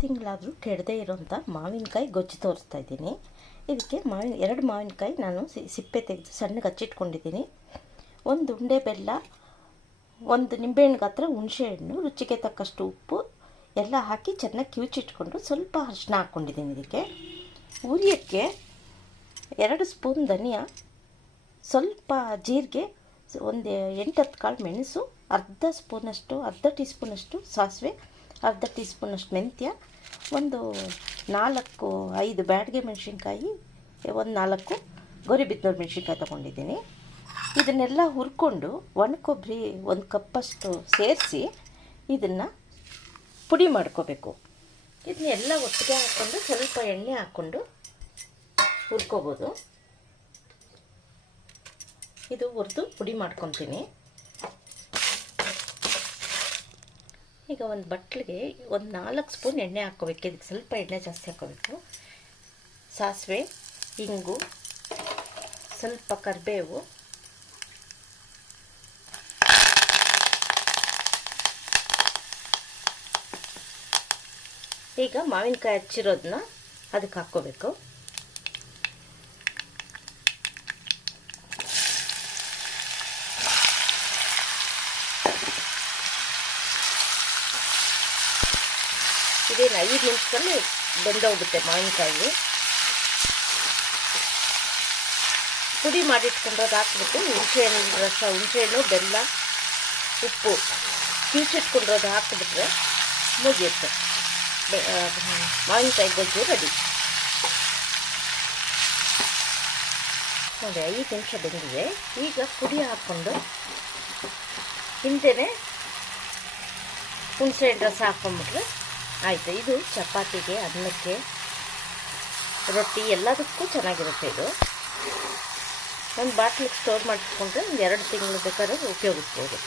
ತಿಂಗಳಾದರೂ ಕೆಡದೇ ಇರೋಂಥ ಮಾವಿನಕಾಯಿ ಗೊಜ್ಜು ತೋರಿಸ್ತಾ ಇದ್ದೀನಿ. ಇದಕ್ಕೆ ಎರಡು ಮಾವಿನಕಾಯಿ ನಾನು ಸಿಪ್ಪೆ ತೆಗೆದು ಸಣ್ಣಗೆ ಹಚ್ಚಿಟ್ಕೊಂಡಿದ್ದೀನಿ. ಒಂದು ಉಂಡೆ ಬೆಲ್ಲ, ಒಂದು ನಿಂಬೆಹಣ್ಣು ಗಾತ್ರ ಹುಣಸೆಹಣ್ಣು, ರುಚಿಗೆ ತಕ್ಕಷ್ಟು ಉಪ್ಪು ಎಲ್ಲ ಹಾಕಿ ಚೆನ್ನಾಗಿ ಕಿವುಚಿಟ್ಕೊಂಡು ಸ್ವಲ್ಪ ಅರಿಶಿನ ಹಾಕ್ಕೊಂಡಿದ್ದೀನಿ. ಇದಕ್ಕೆ ಉರಿಯೋಕ್ಕೆ 2 ಸ್ಪೂನ್ ಧನಿಯಾ, ಸ್ವಲ್ಪ ಜೀರಿಗೆ, ಒಂದು 8-10 ಕಾಳು ಮೆಣಸು, ಅರ್ಧ ಟೀ ಸ್ಪೂನಷ್ಟು ಸಾಸಿವೆ, ಅರ್ಧ ಟೀ ಸ್ಪೂನಷ್ಟು ಮೆಂತ್ಯ, ಒಂದು 4-5 ಬ್ಯಾಡಗೆ ಮೆಣಸಿನ್ಕಾಯಿ, ಒಂದು 4 ಗರಿಬಿದನೂರು ಮೆಣಸಿನ್ಕಾಯಿ ತೊಗೊಂಡಿದ್ದೀನಿ. ಇದನ್ನೆಲ್ಲ ಹುರ್ಕೊಂಡು ಒಣ ಕೊಬ್ಬರಿ 1 ಕಪ್ಪಷ್ಟು ಸೇರಿಸಿ ಇದನ್ನು ಪುಡಿ ಮಾಡ್ಕೋಬೇಕು. ಇದನ್ನೆಲ್ಲ ಒಟ್ಟಿಗೆ ಹಾಕ್ಕೊಂಡು ಸ್ವಲ್ಪ ಎಣ್ಣೆ ಹಾಕ್ಕೊಂಡು ಹುರ್ಕೋಬೋದು. ಇದು ಹುರಿದು ಪುಡಿ ಮಾಡ್ಕೊತೀನಿ. ಈಗ ಒಂದು ಬಟ್ಲಿಗೆ ಒಂದು 4 ಸ್ಪೂನ್ ಎಣ್ಣೆ ಹಾಕ್ಕೋಬೇಕು. ಇದಕ್ಕೆ ಸ್ವಲ್ಪ ಎಣ್ಣೆ ಜಾಸ್ತಿ ಹಾಕ್ಕೋಬೇಕು. ಸಾಸಿವೆ, ಇಂಗು, ಸ್ವಲ್ಪ ಕರಿಬೇವು, ಈಗ ಮಾವಿನಕಾಯಿ ಹಚ್ಚಿರೋದನ್ನ ಅದಕ್ಕೆ ಹಾಕ್ಕೋಬೇಕು. ಇದೇನು 5 ನಿಮಿಷದಲ್ಲಿ ಬೆಂದೋಗುತ್ತೆ ಮಾವಿನಕಾಯಿ. ಪುಡಿ ಮಾಡಿಟ್ಕೊಂಡ್ರದ್ದು ಹಾಕ್ಬಿಟ್ಟು ಹುಣಸೆಹಣ್ಣು ರಸ, ಹುಣಸೆಹಣ್ಣು, ಬೆಲ್ಲ, ಉಪ್ಪು ಕಿವುಚಿಟ್ಕೊಂಡ್ರದ್ದು ಹಾಕಿಬಿಟ್ರೆ ಮುಗಿಯುತ್ತೆ. ಮಾವಿನಕಾಯಿ ಗೊಜ್ಜು ರೆಡಿ. ನೋಡಿ 5 ನಿಮಿಷ ಬೆಂದಿದೆ. ಈಗ ಪುಡಿ ಹಾಕ್ಕೊಂಡು ಹಿಂದೆನೇ ಹುಣಸೆಹಣ್ಣು ರಸ ಹಾಕ್ಕೊಂಡ್ಬಿಟ್ರೆ ಆಯಿತು. ಇದು ಚಪಾತಿಗೆ, ಅನ್ನಕ್ಕೆ, ರೊಟ್ಟಿ ಎಲ್ಲದಕ್ಕೂ ಚೆನ್ನಾಗಿರುತ್ತೆ. ಇದು ಒಂದು ಬಾಟ್ಲಿಗೆ ಸ್ಟೋರ್ ಮಾಡಿಟ್ಕೊಂಡ್ರೆ ಒಂದು 2 ತಿಂಗಳು ಬೇಕಾದ್ರೆ ಉಪಯೋಗಿಸ್ಬೋದು.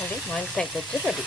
ನೋಡಿ ಮಾವಿನಕಾಯಿ ಗೊಜ್ಜು ರೆಡಿ.